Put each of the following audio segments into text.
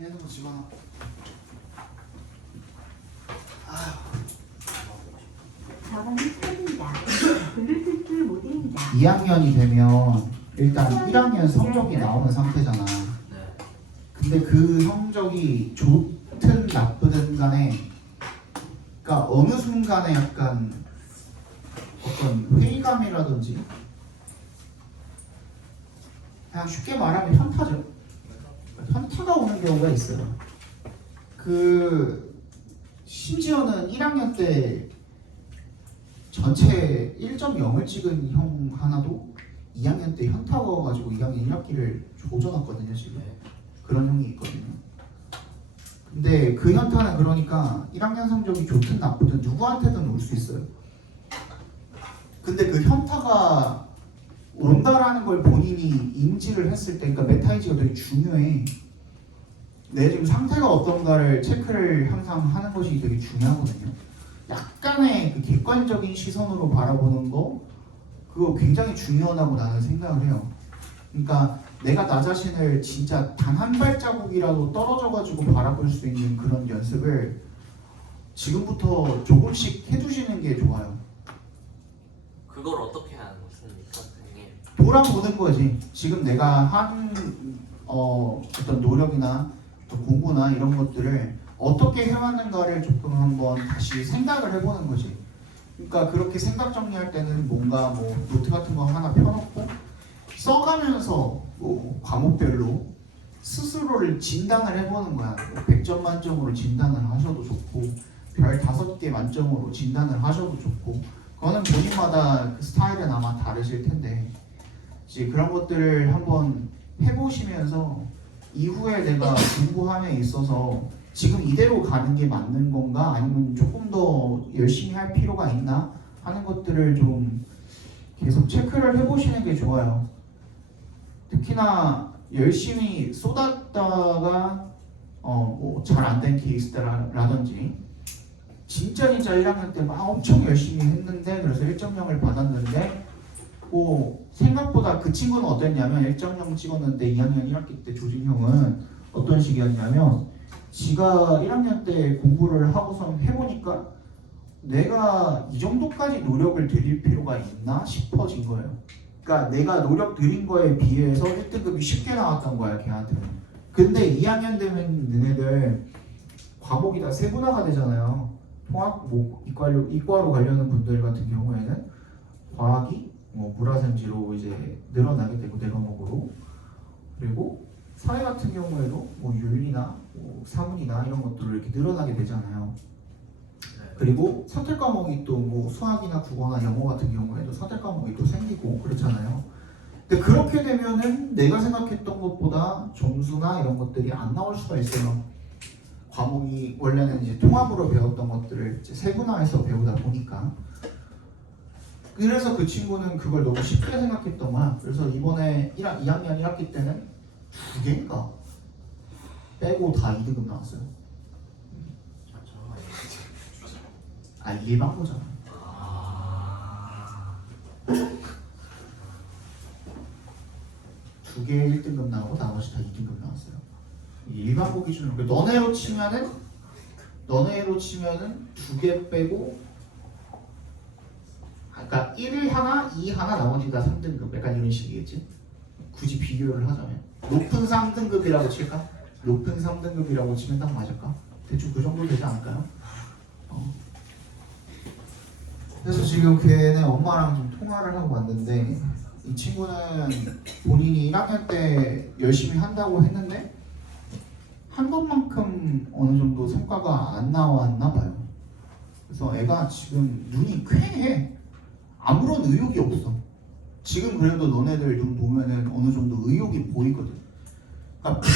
해놓은 거 집어넣어. 저거는 스텝입니다. 블루투스 모드입니다. 2학년이 되면 일단 1학년 성적이 나오는 상태잖아. 근데 그 성적이 좋든 나쁘든 간에, 그러니까 어느 순간에 약간 어떤 회의감이라든지, 그냥 쉽게 말하면 현타죠. 현타가 오는 경우가 있어요. 심지어는 1학년 때 전체 1.0을 찍은 형 하나도 2학년 때 현타가 와가지고 2학년 1학기를 조져놨거든요. 지금 그런 형이 있거든요. 근데 그 현타는 그러니까 1학년 성적이 좋든 나쁘든 누구한테든 올 수 있어요. 근데 그 현타가 온다라는 걸 본인이 인지를 했을 때, 그러니까 메타인지가 되게 중요해. 내 지금 상태가 어떤가를 체크를 항상 하는 것이 되게 중요하거든요. 약간의 그 객관적인 시선으로 바라보는 거, 그거 굉장히 중요하다고 나는 생각을 해요. 그러니까 내가 나 자신을 진짜 단 한 발자국이라도 떨어져가지고 바라볼 수 있는 그런 연습을 지금부터 조금씩 해두시는 게 좋아요. 그걸 어떻게 하는 것입니까, 선생님? 돌아보는 거지. 지금 내가 한 어떤 노력이나 공부나 이런 것들을 어떻게 해왔는가를 조금 한번 다시 생각을 해보는 거지. 그러니까 그렇게 생각 정리할 때는 뭔가 뭐 노트 같은 거 하나 펴놓고 써가면서 뭐 과목별로 스스로를 진단을 해보는 거야. 100점 만점으로 진단을 하셔도 좋고 별 5개 만점으로 진단을 하셔도 좋고, 그거는 본인마다 그 스타일은 아마 다르실 텐데, 이제 그런 것들을 한번 해보시면서 이후에 내가 공부함에 있어서 지금 이대로 가는 게 맞는 건가, 아니면 조금 더 열심히 할 필요가 있나 하는 것들을 좀 계속 체크를 해보시는 게 좋아요. 특히나 열심히 쏟았다가 뭐 잘 안 된 케이스라든지, 진짜 1학년 때 막 엄청 열심히 했는데 그래서 1.0을 받았는데 뭐 생각보다 그 친구는 어땠냐면 1.0 찍었는데 2학년 1학기 때 조진 형은 어떤 식이었냐면, 지가 1학년 때 공부를 하고선 해보니까 내가 이 정도까지 노력을 들일 필요가 있나 싶어진 거예요. 그러니까 내가 노력 들인 거에 비해서 1등급이 쉽게 나왔던 거야, 걔한테는. 근데 2학년 되면 너네들 과목이 다 세분화가 되잖아요. 통합, 뭐 이과로 가려는 분들 같은 경우에는 과학이 뭐 물화생지로 이제 늘어나게 되고 내 과목으로, 그리고 사회 같은 경우에도 뭐 윤리나 뭐 사문이나 이런 것들로 이렇게 늘어나게 되잖아요. 그리고 선택 과목이 또 뭐 수학이나 국어나 영어 같은 경우에도 선택 과목이 또 생기고 그렇잖아요. 근데 그렇게 되면은 내가 생각했던 것보다 점수나 이런 것들이 안 나올 수가 있어요. 과목이 원래는 이제 통합으로 배웠던 것들을 이제 세분화해서 배우다 보니까. 그래서 그 친구는 그걸 너무 쉽게 생각했던 거야. 그래서 이번에 2학년 1학기 때는 2개인가 빼고 다 2등급 나왔어요. 일반고잖아. 두 개 1등급 나오고 나머지 다 2등급 나왔어요. 일반고 기준으로. 너네로 치면은 2개 빼고, 그러니까 1 하나, 2 하나, 나머지 다 3등급. 약간 이런 식이겠지. 굳이 비교를 하자면 높은 3등급이라고 칠까? 높은 3등급이라고 치면 딱 맞을까? 대충 그 정도 되지 않을까요? 그래서 지금 걔네 엄마랑 좀 통화를 하고 왔는데, 이 친구는 본인이 1학년 때 열심히 한다고 했는데 한 것만큼 어느 정도 성과가 안 나왔나 봐요. 그래서 애가 지금 눈이 퀭해. 아무런 의욕이 없어. 지금 그래도 너네들 눈 보면은 어느 정도 의욕이 보이거든. 그러니까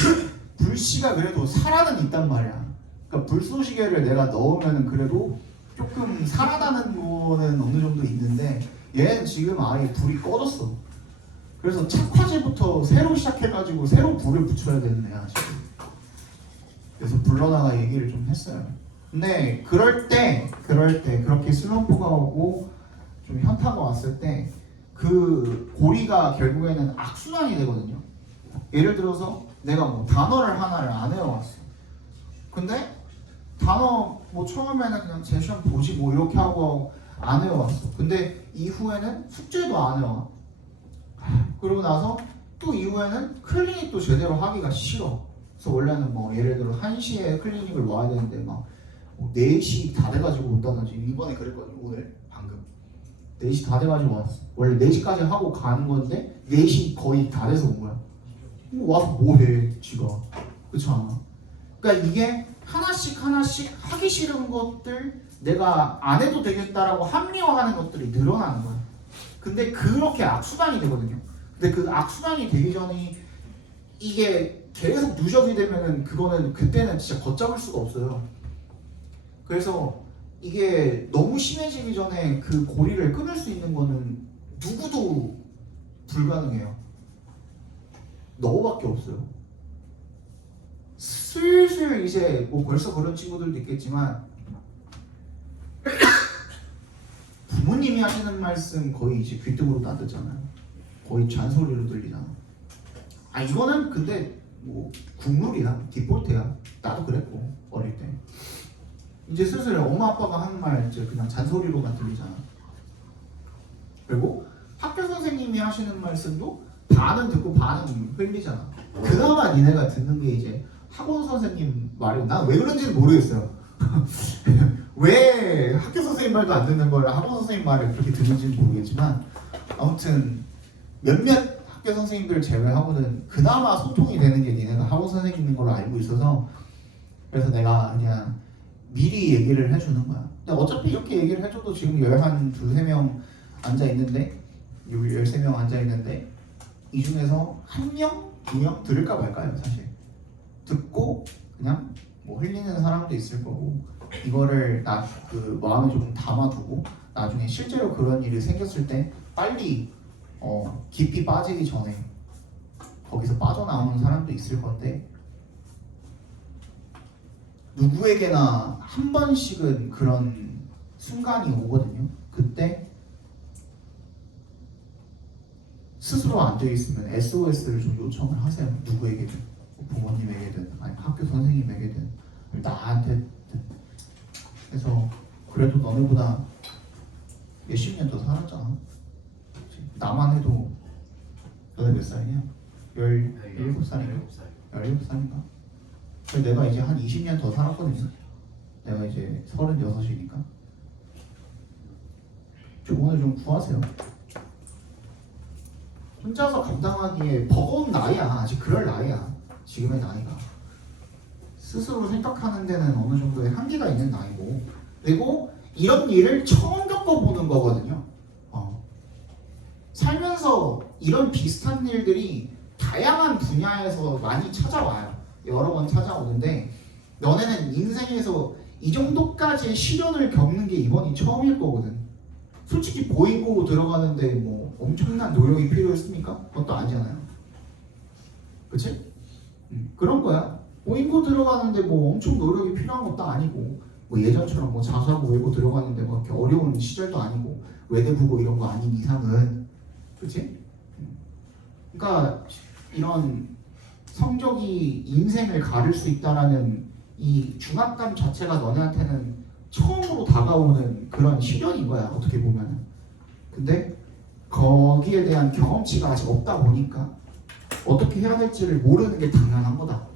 불씨가 그래도 살아는 있단 말이야. 그러니까 불쏘시개를 내가 넣으면은 그래도 조금 살아나는 거는 어느 정도 있는데, 얘는 지금 아예 불이 꺼졌어. 그래서 착화제부터 새로 시작해가지고 새로 불을 붙여야 되는 애야 지금. 그래서 불러다가 얘기를 좀 했어요. 근데 그럴 때 그렇게 슬럼프가 오고 좀 현타가 왔을 때 그 고리가 결국에는 악순환이 되거든요. 예를 들어서 내가 뭐 단어를 하나를 안 외워왔어. 근데 단어 뭐 처음에는 그냥 제시험 보지 뭐 이렇게 하고 안 외워왔어. 근데 이후에는 숙제도 안 외워. 그러고 나서 또 이후에는 클리닉 도 제대로 하기가 싫어. 그래서 원래는 뭐 예를 들어 1시에 클리닉을 와야 되는데 막 4시 다 돼가지고 온다든지. 이번에 그랬거든요. 오늘 방금 4시 다 돼가지고 왔어. 원래 4시까지 하고 가는 건데 4시 거의 다 돼서 온 거야. 와서 뭐해 지가. 그렇지 않아? 그러니까 이게 하나씩 하기 싫은 것들, 내가 안 해도 되겠다라고 합리화하는 것들이 늘어나는 거야. 근데 그렇게 악순환이 되거든요. 근데 그 악순환이 되기 전에 이게 계속 누적이 되면은 그거는 그때는 진짜 걷잡을 수가 없어요. 그래서 이게 너무 심해지기 전에 그 고리를 끊을 수 있는 거는 누구도 불가능해요. 너밖에 없어요. 슬슬 이제 뭐 벌써 그런 친구들도 있겠지만 부모님이 하시는 말씀 거의 이제 귀등으로도 안 듣잖아요. 거의 잔소리로 들리잖아. 아 이거는 근데 뭐 국룰이야, 디폴트야. 나도 그랬고 어릴 때. 이제 슬슬 엄마 아빠가 하는 말 이제 그냥 잔소리로만 들리잖아. 그리고 학교 선생님이 하시는 말씀도 반은 듣고 반은 흘리잖아. 그나마 니네가 듣는 게 이제 학원 선생님 말이고, 난 왜 그런지는 모르겠어요. 왜 학교 선생님 말도 안 듣는 걸 학원 선생님 말을 그렇게 듣는지는 모르겠지만, 아무튼 몇몇 학교 선생님들 제외하고는 그나마 소통이 되는 게 니네가 학원 선생님인 걸로 알고 있어서, 그래서 내가 그냥 미리 얘기를 해주는 거야. 근데 어차피 이렇게 얘기를 해줘도 지금 한 두세 명 앉아있는데, 13명 앉아있는데 이 중에서 한 명? 두 명? 들을까 말까요 사실. 듣고 그냥 뭐 흘리는 사람도 있을 거고, 이거를 그 마음에 조금 담아두고 나중에 실제로 그런 일이 생겼을 때 빨리 깊이 빠지기 전에 거기서 빠져나오는 사람도 있을 건데, 누구에게나 한 번씩은 그런 순간이 오거든요. 그때 스스로 안 돼 있으면 SOS를 좀 요청을 하세요. 누구에게든, 부모님에게든 아니면 학교 선생님에게든 나한테든. 그래서 그래도 너네보다 몇십 년 더 살았잖아. 나만 해도 너네 몇 살이냐? 17살인가? 17살인가? 내가 이제 한 20년 더 살았거든요. 내가 이제 36이니까 오늘 좀 구하세요. 혼자서 감당하기에 버거운 나이야. 아직 그럴 나이야. 지금의 나이가 스스로 생각하는 데는 어느 정도의 한계가 있는 나이고, 그리고 이런 일을 처음 겪어보는 거거든요. 살면서 이런 비슷한 일들이 다양한 분야에서 많이 찾아와요. 여러 번 찾아오는데 너네는 인생에서 이 정도까지의 시련을 겪는 게 이번이 처음일 거거든. 솔직히 보이고 들어가는데 뭐 엄청난 노력이 필요했습니까? 그것도 아니잖아요. 그치? 그런 거야. 보이고 들어가는데 뭐 엄청 노력이 필요한 것도 아니고, 뭐 예전처럼 뭐 자수하고 외고 들어가는데 뭐 이렇게 어려운 시절도 아니고, 외대부고 이런 거 아닌 이상은. 그치? 그러니까 이런 성적이 인생을 가를 수 있다라는 이 중압감 자체가 너네한테는 처음으로 다가오는 그런 시련인 거야, 어떻게 보면은. 근데 거기에 대한 경험치가 아직 없다 보니까 어떻게 해야 될지를 모르는 게 당연한 거다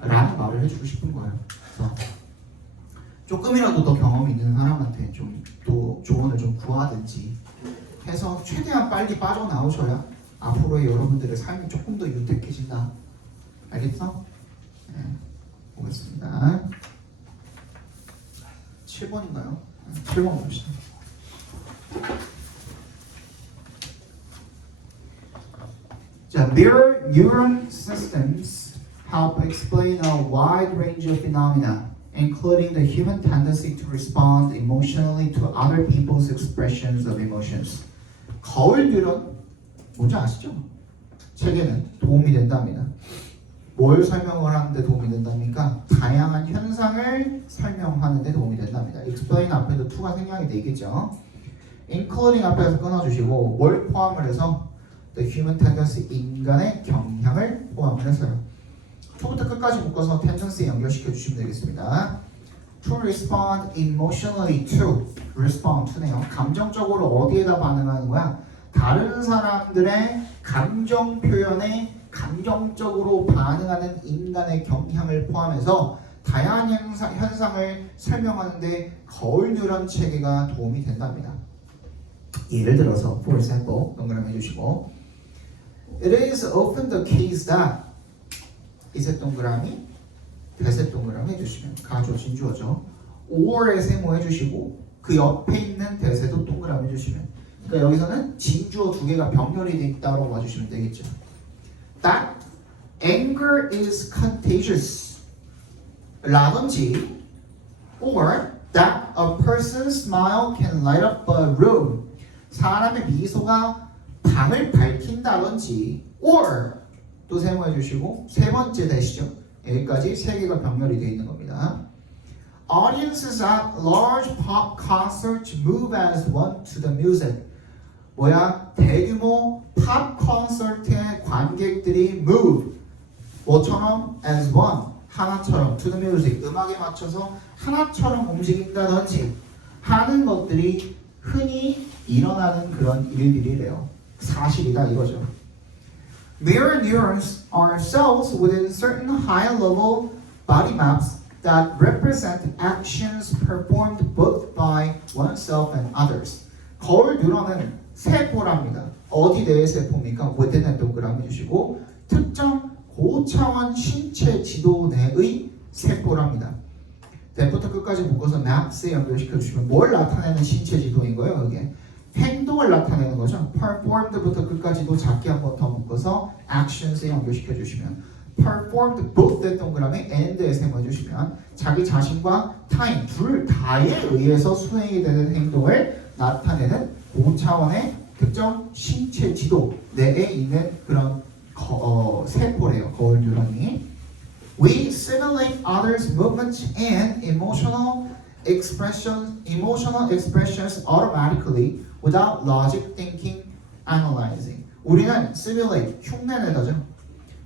라는 말을 해주고 싶은 거예요. 그래서 조금이라도 더 경험이 있는 사람한테 좀 또 조언을 좀 구하든지 해서 최대한 빨리 빠져나오셔야 앞으로의 여러분들의 삶이 조금 더 윤택해진다. 알겠어? 네, 보겠습니다. 7번인가요? 7번 봅시다. 자, mirror neuron systems help explain a wide range of phenomena, including the human tendency to respond emotionally to other people's expressions of emotions. 거울 뉴런 뭔지 아시죠? 책에는 도움이 된답니다. 뭘 설명을 하는데 도움이 된답니까? 다양한 현상을 설명하는 데 도움이 된답니다. explain 앞에도 to가 생략이 되겠죠. including 앞에서 끊어주시고 뭘 포함을 해서 the human tendency, 인간의 경향을 포함을 했어요. 끝까지 묶어서 tendency 연결시켜 주시면 되겠습니다. To respond emotionally to. respond to네요. 감정적으로 어디에다 반응하는 거야? 다른 사람들의 감정 표현에 감정적으로 반응하는 인간의 경향을 포함해서 다양한 현상을 설명하는데 거울 뉴런 체계가 도움이 된답니다. 예를 들어서 for example 동그라미 해주시고 It is often the case that 이세 동그라미 대세 동그라미 해주시면 가조 진주어죠. or의 세모 해주시고 그 옆에 있는 대세도 동그라미 해주시면 그러니까 여기서는 진주어 두 개가 병렬이 돼 있다고 봐주시면 되겠죠. That anger is contagious 라든지 or that a person's smile can light up a room 사람의 미소가 방을 밝힌다든지 or 또 세모해 주시고 세 번째 대시죠. 여기까지 세 개가 병렬이 되어 있는 겁니다. Audiences at large pop concerts move as one to the music. 뭐야? 대규모 팝 콘서트의 관객들이 move 뭐처럼? as one 하나처럼 to the music 음악에 맞춰서 하나처럼 움직인다든지 하는 것들이 흔히 일어나는 그런 일들이래요. 사실이다 이거죠. Mirror neurons are cells within certain high-level body maps that represent actions performed both by oneself and others. 거울 뉴런은 세포랍니다. 어디 내의 세포입니까? within의 동그라미 주시고 특정 고차원 신체 지도 내의 세포랍니다. 대부터 끝까지 묶어서 maps에 연결시켜 주시면 뭘 나타내는 신체 지도인 거예요? 이게 행동을 나타내는 거죠. performed부터 끝까지도 작게 한 번 더 묶어서 actions에 연결시켜 주시면 performed both 동그라미 and에 세모 주시면 자기 자신과 타인 둘 다에 의해서 수행이 되는 행동을 나타내는 고차원의 특정 신체 지도 내에 있는 그런 세포래요. 거울 뉴런이. We simulate others' movements and emotional expressions automatically without logic, thinking, analyzing. 우리는 simulate, 흉내내다죠.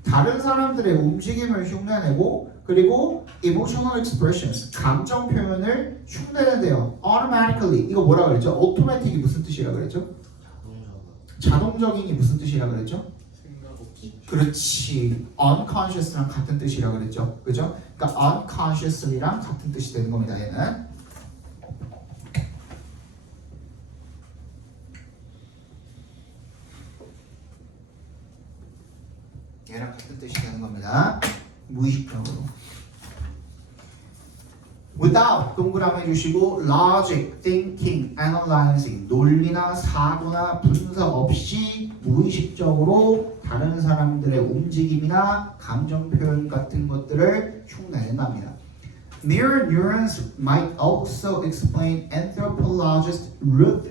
다른 사람들의 움직임을 흉내내고 그리고 emotional expressions, 감정 표현을 흉내낸대요. automatically, 이거 뭐라 그랬죠? automatic이 무슨 뜻이라 그랬죠? 자동적인이 무슨 뜻이라 그랬죠? 그렇지. unconscious랑 같은 뜻이라 그랬죠. 그죠? 그러니까 unconsciously랑 같은 뜻이 되는 겁니다. 얘는. 얘랑 같은 뜻이 되는 겁니다. 무의식적으로. without 동그라미 해주시고 logic, thinking, analyzing 논리나 사고나 분석 없이 무의식적으로 다른 사람들의 움직임이나 감정 표현 같은 것들을 흉내낸답니다. Mirror neurons might also explain anthropologist Ruth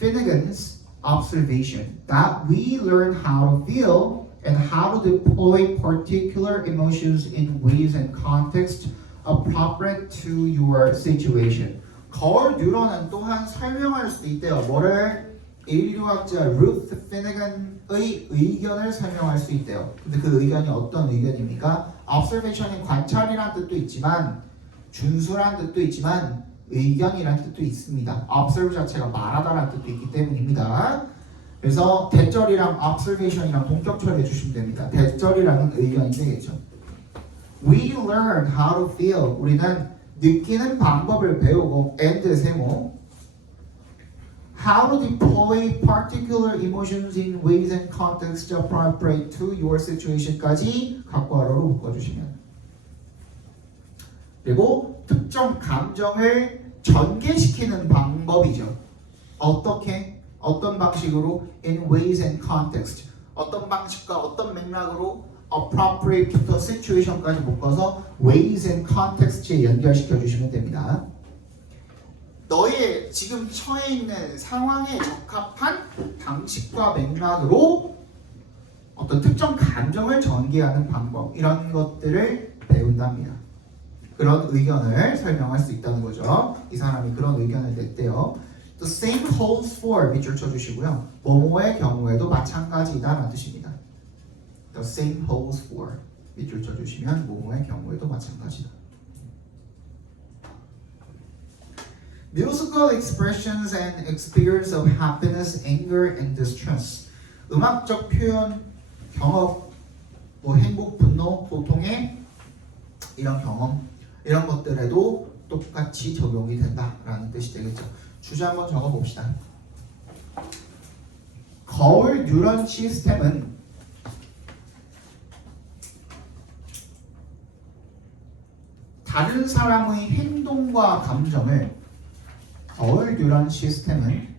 Finnegan's observation that we learn how to feel and how to deploy particular emotions in ways and contexts appropriate to your situation. 거울 뉴런은 또한 설명할 수도 있대요. 뭐를? 인류학자 루트 피네간의 의견을 설명할 수 있대요. 근데 그 의견이 어떤 의견입니까? observation이 관찰이란 뜻도 있지만 준수란 뜻도 있지만 의견이란 뜻도 있습니다. observe 자체가 말하다라는 뜻도 있기 때문입니다. 그래서 대절이랑 observation이랑 동격 처리해 주시면 됩니다. 대절이랑은 의견이 되겠죠. We learn how to feel. 우리는 느끼는 방법을 배우고 and 세모 how to deploy particular emotions in ways and contexts appropriate to your situation까지 각과로로 묶어주시면 그리고 특정 감정을 전개시키는 방법이죠. 어떻게? 어떤 방식으로? In ways and context. 어떤 방식과 어떤 맥락으로 appropriate to the situation까지 묶어서 ways and context에 연결시켜 주시면 됩니다. 너의 지금 처해 있는 상황에 적합한 방식과 맥락으로 어떤 특정 감정을 전개하는 방법 이런 것들을 배운답니다. 그런 의견을 설명할 수 있다는 거죠. 이 사람이 그런 의견을 냈대요. The same holds for 밑줄 쳐주시고요. 뭐뭐의 경우에도 마찬가지다라는 뜻입니다. The same holds for. 밑줄 쳐주시면 모모의 경우에도 마찬가지다. Musical expressions and experience of happiness, anger, and distress. 음악적 표현, 경험, 뭐 행복, 분노, 고통의 이런 경험, 이런 것들에도 똑같이 적용이 된다라는 뜻이 되겠죠. 주제 한번 적어봅시다. 거울 뉴런 시스템은 다른 사람의 행동과 감정을 거울 뉴런 시스템은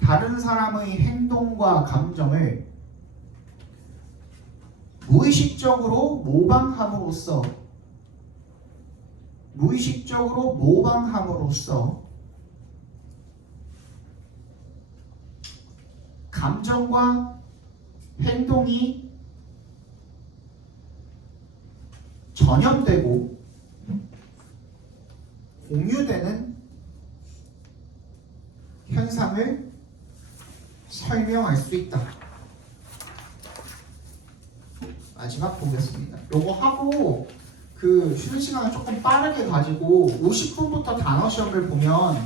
다른 사람의 행동과 감정을 무의식적으로 모방함으로써 감정과 행동이 전염되고 공유되는 현상을 설명할 수 있다. 마지막 보겠습니다. 요거 하고 그 쉬는 시간을 조금 빠르게 가지고 50분부터 단어 시험을 보면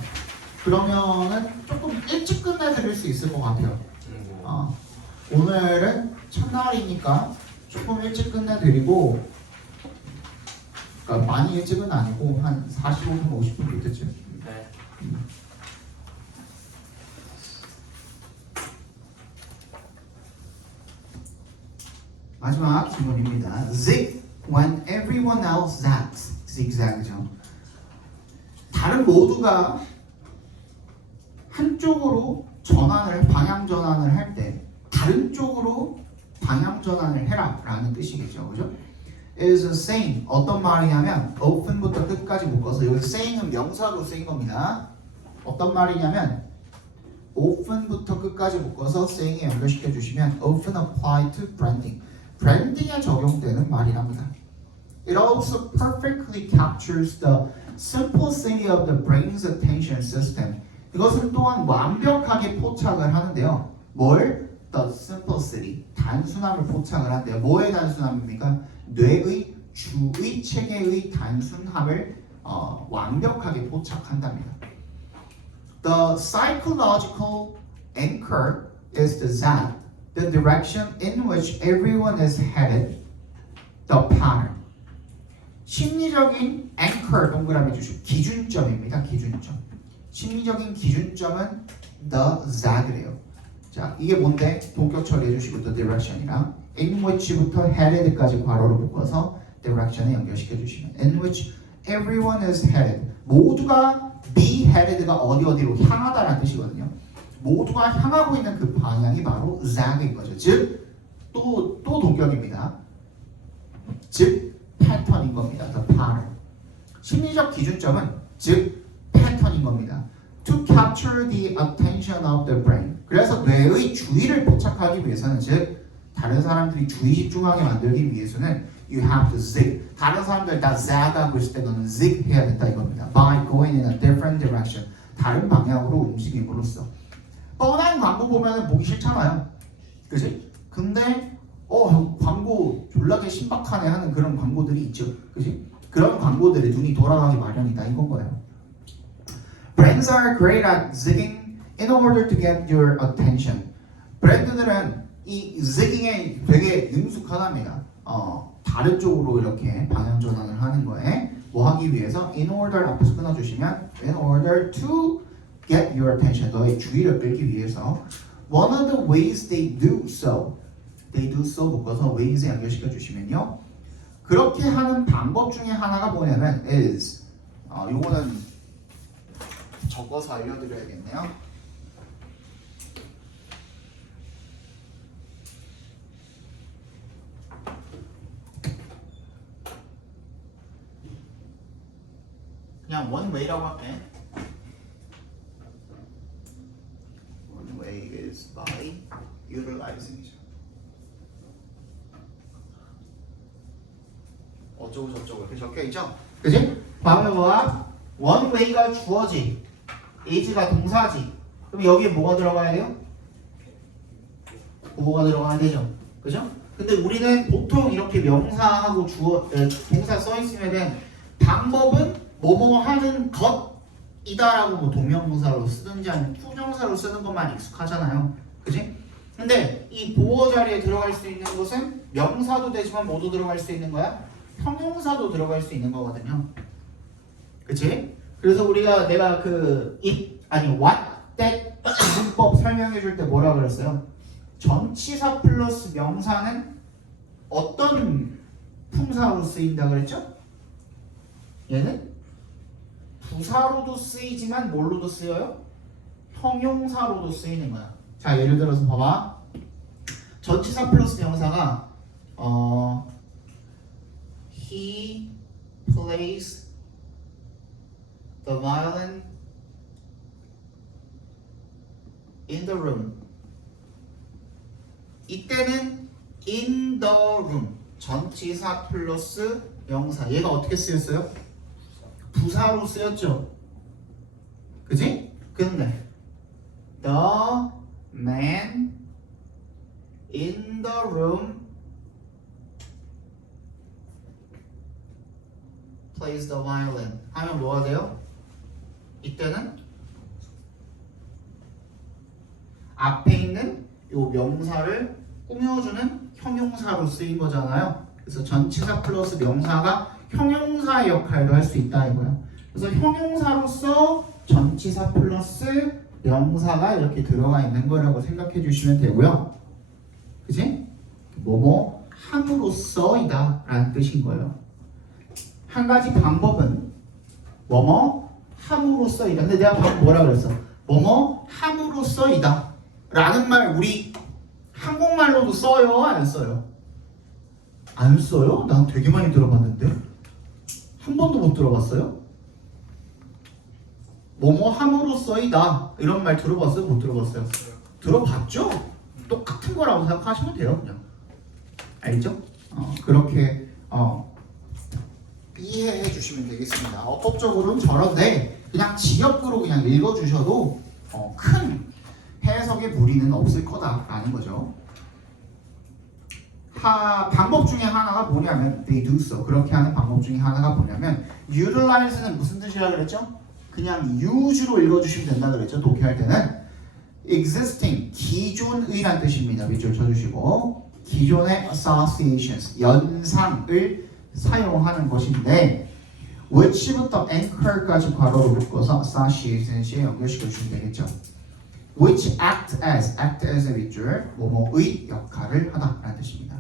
그러면은 조금 일찍 끝내드릴 수 있을 것 같아요. 오늘은 첫날이니까 조금 일찍 끝내드리고, 그러니까 많이 일찍은 아니고 한 45분 50분 밑에쯤. 네. 마지막 질문입니다. Zig when everyone else zags. zigzag죠. 다른 모두가 한쪽으로 방향 전환을 할 때 다른 쪽으로 방향 전환을 해라 라는 뜻이겠죠. 그죠? is a saying. 어떤 말이냐면 open부터 끝까지 묶어서 여기 saying은 명사로 쓰인 겁니다. 어떤 말이냐면 open부터 끝까지 묶어서 saying에 연결시켜 주시면 often apply to branding. 브랜딩에 적용되는 말이랍니다. It also perfectly captures the simplicity of the brain's attention system. 이것은 또한 완벽하게 포착을 하는데요. 뭘? The simplicity. 단순함을 포착을 한대요. 뭐의 단순함입니까? 뇌의 주의 체계의 단순함을 완벽하게 포착한답니다. The psychological anchor is the zag, the direction in which everyone is headed, the pattern. 심리적인 anchor 동그라미 주시고 기준점입니다. 기준점. 심리적인 기준점은 the zag래요. 자, 이게 뭔데? 동격 처리해 주시고 the direction이랑 in which부터 headed까지 괄호로 묶어서 direction에 연결시켜 주시면 in which everyone is headed. 모두가 be headed가 어디로 향하다라는 뜻이거든요. 모두가 향하고 있는 그 방향이 바로 zag인 거죠. 즉, 또 동격입니다. 즉, 패턴인 겁니다. The pattern. 심리적 기준점은 즉 패턴인 겁니다. To capture the attention of the brain. 그래서 뇌의 주의를 포착하기 위해서는 즉 다른 사람들이 주의 집중하게 만들기 위해서는 you have to zig. 다른 사람들 다 zag하고 있을 때 너는 zig 해야 된다 이겁니다. By going in a different direction. 다른 방향으로 움직임으로써. 뻔한 광고 보면은 보기 싫잖아요. 그지? 근데 광고 졸라게 신박하네 하는 그런 광고들이 있죠. 그지? 그런 광고들에 눈이 돌아가기 마련이다 이건 거예요. Brands are great at zigging in order to get your attention. 브랜드들은 이 zigging에 되게 능숙하답니다. 다른 쪽으로 이렇게 방향 전환을 하는 거에 뭐 하기 위해서 in order 앞에서 끊어주시면 in order to get your attention. 너의 주의를 끌기 위해서 one of the ways they do so 묶어서 ways에 연결시켜 주시면요. 그렇게 하는 방법 중에 하나가 뭐냐면 is 요거는 적어서 알려드려야겠네요. 그냥 one way라고 할게. One way is by utilizing. 어쩌고 저쩌고 이렇게 적혀 있죠? 그지? 봐봐. one way가 주어지, is가 동사지. 그럼 여기에 뭐가 들어가야 돼요? 보호가 들어가야 되죠. 그죠? 근데 우리는 보통 이렇게 명사하고 동사 써 있으면은 방법은 뭐뭐 하는 것이다라고 뭐 동명사로 쓰든지 아니면 투정사로 쓰는 것만 익숙하잖아요. 그지? 근데 이 보어 자리에 들어갈 수 있는 것은 명사도 되지만 뭐도 들어갈 수 있는 거야? 형용사도 들어갈 수 있는 거거든요. 그치? 그래서 내가 what, that 문법 설명해 줄 때 뭐라 그랬어요? 전치사 플러스 명사는 어떤 품사로 쓰인다 그랬죠? 얘는 부사로도 쓰이지만 뭘로도 쓰여요? 형용사로도 쓰이는 거야. 자, 예를 들어서 봐봐. 전치사 플러스 명사가 He plays the violin in the room. 이때는 in the room 전치사 플러스 명사 얘가 어떻게 쓰였어요? 부사로 쓰였죠. 그지? 근데 the man in the room plays the violin 하면 뭐가 돼요? 이때는 앞에 있는 요 명사를 꾸며주는 형용사로 쓰인 거잖아요. 그래서 전치사 플러스 명사가 형용사의 역할도 할 수 있다 이거야. 그래서 형용사로서 전치사 플러스 명사가 이렇게 들어가 있는 거라고 생각해 주시면 되고요. 그지? 뭐뭐 함으로써이다 라는 뜻인 거예요. 한 가지 방법은 뭐뭐 함으로써이다. 근데 내가 방금 뭐라 그랬어? 뭐뭐 함으로써이다 라는 말 우리 한국말로도 써요? 안 써요? 안 써요? 난 되게 많이 들어봤는데 한 번도 못 들어봤어요? 뭐뭐 함으로써이다 이런 말 들어봤어요? 못 들어봤어요? 들어봤죠? 똑같은 거라고 생각하시면 돼요. 그냥 알죠? 그렇게 이해해 주시면 되겠습니다. 어법적으로는 저런데 그냥 직역으로 그냥 읽어주셔도 큰 해석의 무리는 없을 거다라는 거죠. 방법 중에 하나가 뭐냐면 they do so 그렇게 하는 방법 중에 하나가 뭐냐면 utilize는 무슨 뜻이라 그랬죠? 그냥 use로 읽어주시면 된다 그랬죠. 독해할 때는 existing 기존의란 뜻입니다. 밑줄 쳐주시고 기존의 associations 연상을 사용하는 것인데 which부터 anchor까지 괄호로 묶어서 associations에 연결시켜주시면 되겠죠. which act as의 밑줄 뭐뭐의 역할을 하다라는 뜻입니다.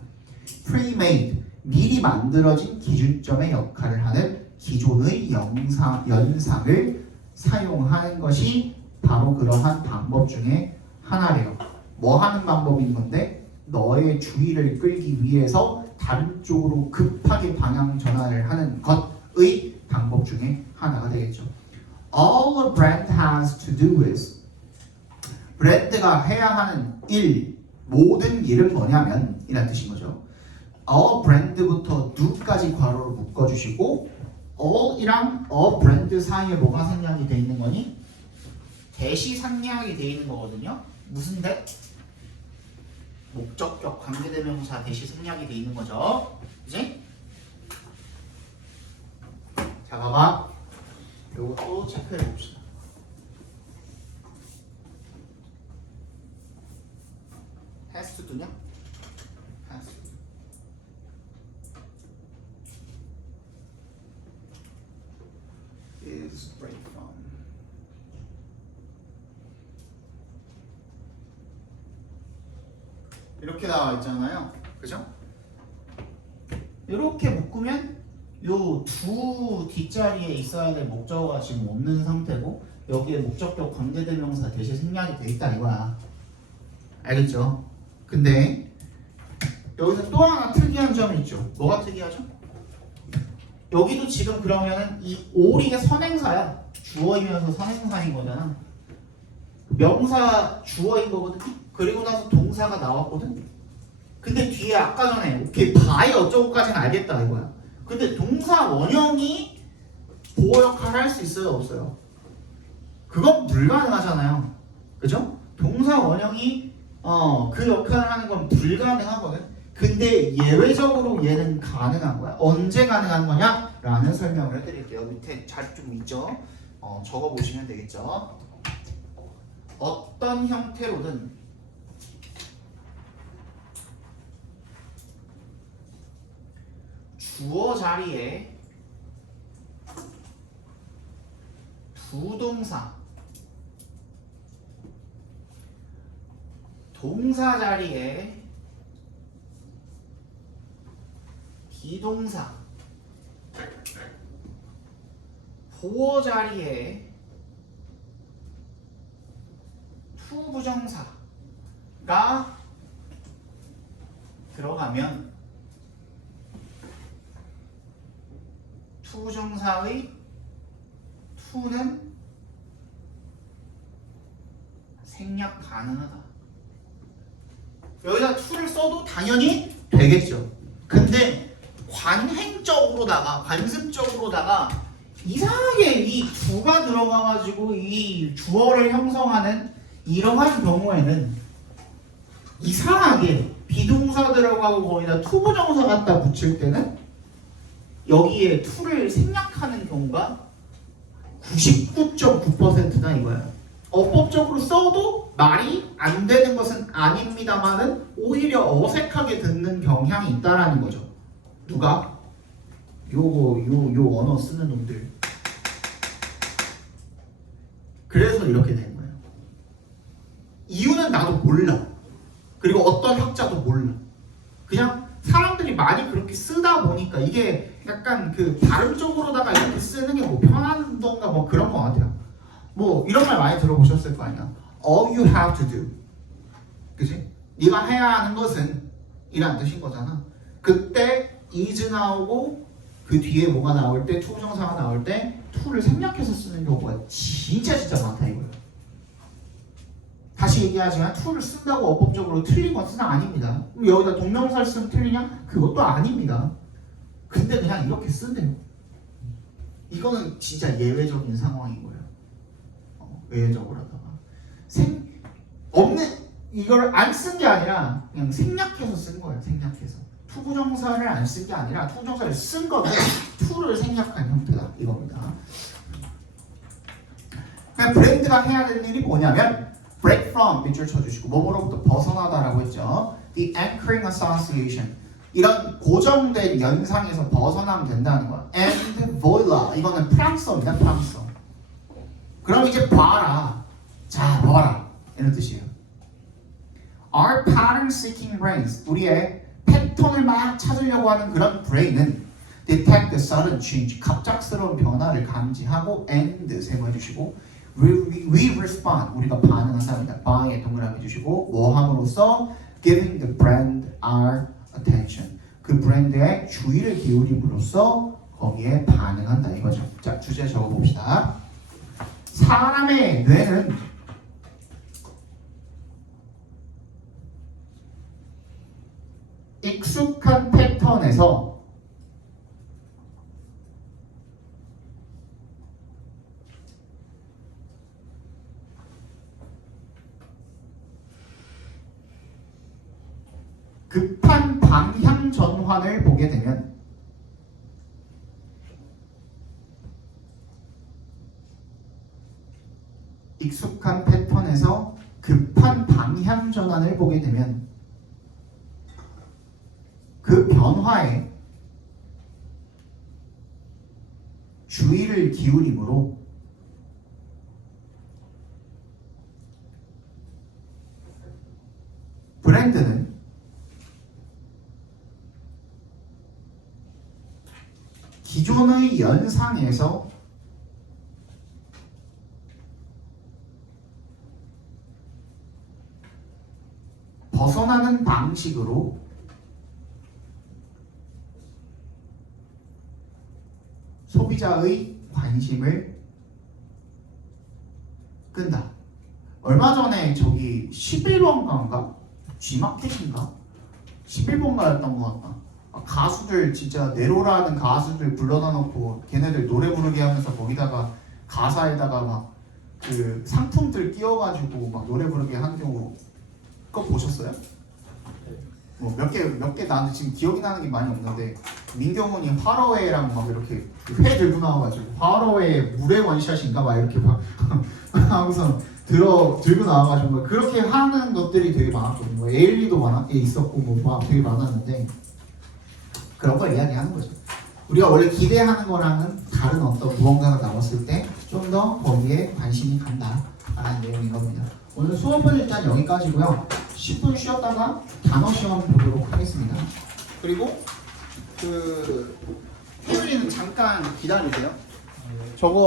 pre-made 미리 만들어진 기준점의 역할을 하는 기존의 연상을 사용하는 것이 바로 그러한 방법 중에 하나래요. 뭐 하는 방법인 건데 너의 주의를 끌기 위해서 다른 쪽으로 급하게 방향 전환을 하는 것의 방법 중에 하나가 되겠죠. All a brand has to do is 브랜드가 해야 하는 일, 모든 일은 뭐냐면 이란 뜻인 거죠. all brand부터 do까지 괄호로 묶어주시고 all이랑 a brand 사이에 뭐가 생략이 돼 있는 거니? 대시 생략이 돼 있는 거거든요. 무슨 대? 목적격 관계대명사 대시 생략이 돼 있는 거죠. 그지? 자, 봐봐. 요것도 체크해 봅시다. has to do냐? has to. is break from. 이렇게 나와 있잖아요. 그죠? 이렇게 묶으면 요 두 뒷자리에 있어야 될 목적어가 지금 없는 상태고 여기에 목적격 관계대명사 대신 생략이 돼 있다 이거야. 알겠죠? 근데 여기서 또 하나 특이한 점이 있죠. 뭐가 특이하죠? 여기도 지금 그러면은 이 all이 선행사야. 주어이면서 선행사인 거잖아. 명사 주어인 거거든. 그리고 나서 동사가 나왔거든. 근데 뒤에 아까 전에 오케이 by 어쩌고까지는 알겠다 이거야. 근데 동사 원형이 보호 역할을 할 수 있어요 없어요? 그건 불가능하잖아요. 그죠? 동사 원형이 그 역할을 하는 건 불가능하거든. 근데 예외적으로 얘는 가능한 거야. 언제 가능한 거냐? 라는 설명을 해드릴게요. 밑에 잘 좀 있죠? 적어보시면 되겠죠? 어떤 형태로든 주어 자리에 부동사, 동사 자리에 비동사, 보어 자리에 투부정사가 들어가면 투부정사의 투는 생략 가능하다. 여기다 투를 써도 당연히 되겠죠. 근데 관행적으로다가 관습적으로다가 이상하게 이 두가 들어가가지고 이 주어를 형성하는 이러한 경우에는 이상하게 비동사 들어가고 거기다 투부정사 갖다 붙일 때는 여기에 투를 생략하는 경우가 99.9%다 이거야. 어법적으로 써도 말이 안 되는 것은 아닙니다만은 오히려 어색하게 듣는 경향이 있다라는 거죠. 누가? 요 언어 쓰는 놈들. 그래서 이렇게 된 거예요. 이유는 나도 몰라. 그리고 어떤 학자도 몰라. 그냥 사람들이 많이 그렇게 쓰다 보니까 이게 약간 그 발음적으로다가 이렇게 쓰는 게 뭐 편한 건가 뭐 그런 거 같아요. 뭐 이런 말 많이 들어보셨을 거 아니야. All you have to do. 그치? 네가 해야 하는 것은 이란 뜻인 거잖아. 그때 is 나오고 그 뒤에 뭐가 나올 때 투부정사가 나올 때 to를 생략해서 쓰는 경우가 진짜 많다 이거예요. 다시 얘기하지만 to를 쓴다고 어법적으로 틀린 것은 아닙니다. 그럼 여기다 동명사를 쓰면 틀리냐? 그것도 아닙니다. 근데 그냥 이렇게 쓴대요. 이거는 진짜 예외적인 상황인 거예요. 외적으로 하다가 이걸 안 쓴 게 아니라 그냥 생략해서 쓴 거예요. 생략해서 투부정사를 안 쓴 게 아니라 투부정사를 쓴 거는 투를 생략한 형태다 이겁니다. 그냥 브랜드가 해야 될 일이 뭐냐면 break from 밑줄 쳐주시고 뭐뭐로부터 벗어나다라고 했죠. The anchoring association 이런 고정된 연상에서 벗어나면 된다는 거야. And voila 이거는 프랑스어입니다. 프랑스어. 그럼 이제 봐라. 자, 봐라. 이런 뜻이에요. Our pattern seeking brains, 우리의 패턴을 막 찾으려고 하는 그런 브레인은 detect the sudden change, 갑작스러운 변화를 감지하고 and 세모 해주시고 we respond, 우리가 반응한답니다. by에 동그라미 해주시고 뭐 함으로써 giving the brand our attention, 그 브랜드에 주의를 기울임으로써 거기에 반응한다 이거죠. 자, 주제 적어봅시다. 사람의 뇌는 익숙한 패턴에서 급한 방향 전환을 보게 되면 익숙한 패턴에서 급한 방향 전환을 보게 되면 그 변화에 주의를 기울이므로 브랜드는 기존의 연상에서 벗어나는 방식으로 소비자의 관심을 끈다. 얼마 전에 저기 11번가인가? G마켓인가? 11번가였던 것 같다. 가수들 진짜 네로라는 가수들 불러다 놓고 걔네들 노래 부르게 하면서 거기다가 가사에다가 막 그 상품들 띄워가지고 막 노래 부르게 하는 경우 그거 보셨어요? 뭐 몇 개 나는 지금 기억이 나는 게 많이 없는데 민경훈이 화로회랑 막 이렇게 회 들고 나와가지고 화로회 물의 원샷인가 막 이렇게 막 하고서 들고 나와가지고 막 그렇게 하는 것들이 되게 많았거든요. 뭐 에일리도 있었고 뭐 되게 많았는데 그런 걸 이야기하는 거죠. 우리가 원래 기대하는 거랑은 다른 어떤 무언가가 나왔을 때 좀 더 거기에 관심이 간다라는 내용인 겁니다. 오늘 수업은 일단 여기까지고요. 10분 쉬었다가 단어 시험 보도록 하겠습니다. 그리고 혜윤이는 잠깐 기다리세요. 저거